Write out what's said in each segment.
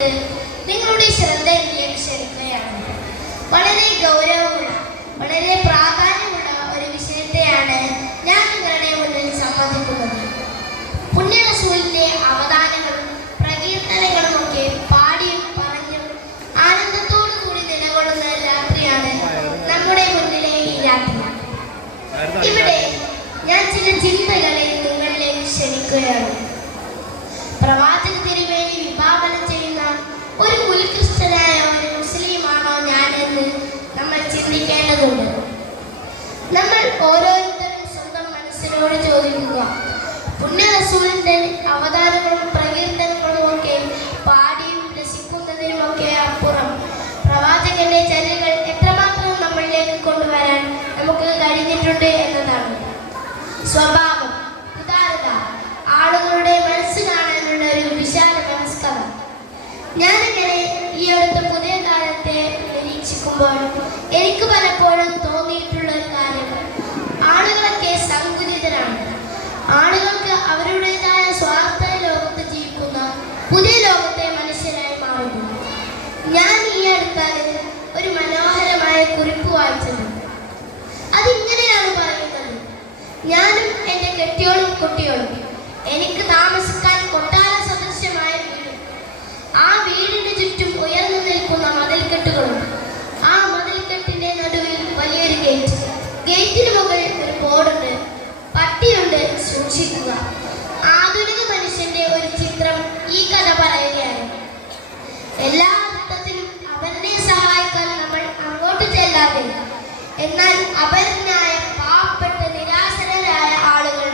നിങ്ങളുടെ ശ്രദ്ധയിലേക്ക് ക്ഷണിക്കുകയാണ്. വളരെ ഗൗരവമുള്ള, വളരെ പ്രാധാന്യമുള്ള ഒരു വിഷയത്തെയാണ് ഞാൻ നിങ്ങളുടെ മുന്നിൽ സംബന്ധിക്കുന്നത്. പുണ്യ റസൂലിന്റെ അവദാനങ്ങളും പ്രകീർത്തനങ്ങളും ഒക്കെ പാടിയും പറഞ്ഞും ആനന്ദത്തോടു കൂടി നിലകൊള്ളുന്ന രാത്രിയാണ് നമ്മുടെ മുന്നിലെ ഈ രാത്രി. ഇവിടെ ഞാൻ ചില ചിന്തകളെ നിങ്ങളിലേക്ക് ക്ഷണിക്കുകയാണ്. പ്രവാചക തിരുമേനി വിഭാവനം ചെയ്യുന്ന ഒരു ഉത്കൃഷ്ടനായ ഒരു മുസ്ലിമാണോ ഞാനെന്ന് നമ്മൾ ചിന്തിക്കേണ്ടതുണ്ട്. നമ്മൾ ഓരോരുത്തരും സ്വന്തം മനസ്സിനോട് ചോദിക്കുക, പുണ്യ റസൂലിന്റെ അവതാരങ്ങളും പ്രകീർത്തനങ്ങളും ഒക്കെ പാടിയും രസിക്കുന്നതിനും ഒക്കെ അപ്പുറം പ്രവാചകന്റെ ചര്യകൾ എത്രമാത്രം നമ്മളിലേക്ക് കൊണ്ടുവരാൻ നമുക്ക് കഴിഞ്ഞിട്ടുണ്ട് എന്നതാണ്. സ്വഭാവം, ഉദാരത, ആളുകളുടെ മനസ്സ് കാണാനുള്ള ഒരു വിശാല മനസ്കത. ഞാനിങ്ങനെ ഈ അടുത്ത പുതിയ കാലത്തെ നിരീക്ഷിക്കുമ്പോൾ എനിക്ക് പലപ്പോഴും തോന്നിയിട്ടുള്ള ഒരു കാര്യം, ആളുകളൊക്കെ സങ്കുചിതരാണ്. ആളുകൾക്ക് അവരുടേതായ സ്വാർത്ഥ ലോകത്ത് ജീവിക്കുന്ന പുതിയ ലോകത്തെ മനുഷ്യരായി മാറുന്നു. ഞാൻ ഈ അടുത്താണ് ഒരു മനോഹരമായ കുറിപ്പ് വായിച്ചത്. അതിങ്ങനെയാണ് പറയുന്നത്: ഞാനും എൻ്റെ കെട്ടിയോളും കുട്ടിയോളും എനിക്ക് താമസിക്കാൻ കൊട്ടാര സദൃശ്യമായ വീടും, ആ വീടിന് ചുറ്റും ഉയർന്നു നിൽക്കുന്ന മതിൽക്കെട്ടുകളും, ആ മതിൽക്കെട്ടിന്റെ നടുവിൽ വലിയൊരു ഗേറ്റ്, ഗേറ്റിന് മുകളിൽ ഒരു ബോർഡുണ്ട്, പട്ടിയുണ്ട്, സൂക്ഷിക്കുക. ആധുനിക മനുഷ്യന്റെ ഒരു ചിത്രം ഈ കഥ പറയുകയാണ്. എല്ലാ അർത്ഥത്തിലും അവരെ സഹായിക്കാൻ നമ്മൾ അങ്ങോട്ട് ചെല്ലാതെ, എന്നാൽ അപരനായ പാവപ്പെട്ട നിരാശരായ ആളുകൾ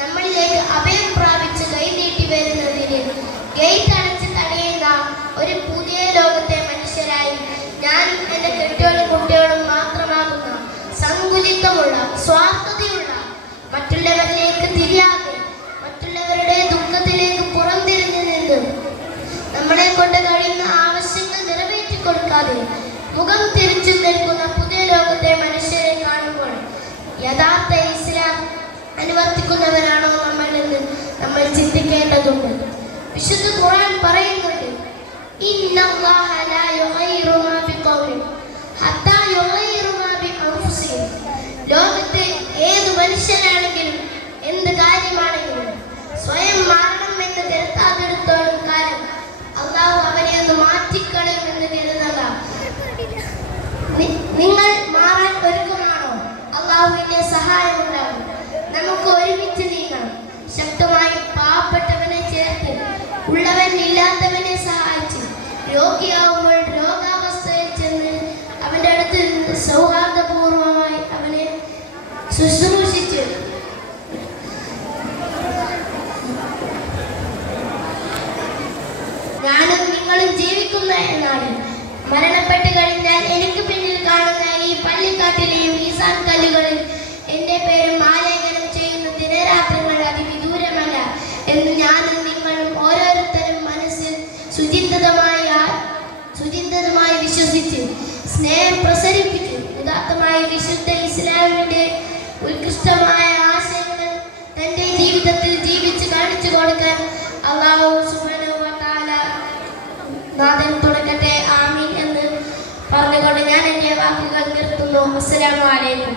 നമ്മളിലേക്ക് അഭയം പ്രാപിച്ച് കൈനീട്ടി വരുന്നതിന് ഗേറ്റ് അടച്ച് തടയുന്ന ഒരു പുതിയ ലോകത്തെ മനുഷ്യരായി ഞാനും എൻ്റെ കെട്ടിയോളും കുട്ടിയോളും മാത്രമാകുന്ന സങ്കുചിതമുള്ള, സ്വാർത്ഥതയുള്ള, മറ്റുള്ളവരിലേക്ക് തിരിയാതെ, മറ്റുള്ളവരുടെ ദുഃഖത്തിലേക്ക് പുറംതിരിഞ്ഞു നിന്ന് നമ്മളെ കൊണ്ട് കഴിയുന്ന ആവശ്യങ്ങൾ നിറവേറ്റി കൊടുക്കാതെ മുഖം തിരിച്ചു നിൽക്കുന്ന പുതിയ ലോകത്തെ മനുഷ്യരെ കാണുമ്പോൾ യഥാർത്ഥ ഇസ്ലാം അനുവർത്തിക്കുന്നവരാണോ നമ്മൾ എന്ന് നമ്മൾ ചിന്തിക്കേണ്ടതുണ്ട്. വിശുദ്ധ ഖുർആൻ പറയുന്നുണ്ട്, ഇന്നല്ലാഹ ലാ യുഗയ്യിറു മാ ബിഖൗമിൻ ഹത്താ യുഗയ്യിറു മാ ബിഅൻഫുസിഹിം. ലോകത്തെ ഏത് മനുഷ്യനാണെങ്കിലും എന്ത് കാര്യമാണെങ്കിലും സ്വയം മാറണം എന്ന് കരുതാതെടുത്തോളം കാലം അള്ളാഹു അവനെ ഒന്ന് മാറ്റിക്കളയുമെന്ന് കരുതണ്ട. നിങ്ങൾ മാറാൻ ഒരുക്കമാണോ? അള്ളാഹുവിന്റെ സഹായം ഉണ്ടാകും. നമുക്ക് ഒരുമിച്ച് നീങ്ങണം. ശക്തമായി പാവപ്പെട്ടവനെ ചേർത്ത്, ഉള്ളവൻ ഇല്ലാത്തവനെ സഹായിച്ച്, രോഗിയാവുമ്പോൾ രോഗാവസ്ഥയിൽ ചെന്ന് അവന്റെ അടുത്ത് നിന്ന് സൗഹാർദ്ദപൂർവമായി അവനെ ശുശ്രൂഷിച്ച് ഞാനും നിങ്ങളും ജീവിക്കുന്ന എന്നാണ്. മരണപ്പെട്ട് കഴിഞ്ഞാൽ എനിക്ക് പിന്നിൽ കാണുന്ന ഈ പള്ളിക്കാട്ടിലെയും ഈസാൻ കല്ലുകളിൽ എൻ്റെ പേര് ആലേഖനം ചെയ്യുന്ന ദിനരാത്രങ്ങൾ അതിവിദൂരമല്ല എന്ന് ഞാനും നിങ്ങളും ഓരോരുത്തരും മനസ്സിൽ സുചിന്തിതമായി വിശ്വസിച്ച് സ്നേഹം പ്രസരിപ്പിച്ച് ഉദാത്തമായ വിശുദ്ധ ഇസ്ലാമിന്റെ ഉത്കൃഷ്ടമായ ആശയങ്ങൾ തൻ്റെ ജീവിതത്തിൽ ജീവിച്ച് കാണിച്ചു കൊടുക്കാൻ അല്ലാഹു സുബ്ഹാനഹു വ തആല നാഥൻ തുടങ്ങട്ടെ. ആമീൻ എന്ന് പറഞ്ഞുകൊണ്ട് ഞാൻ എൻ്റെ വാക്കുകൾ നിർത്തുന്നു. അസ്സലാമു അലൈക്കും.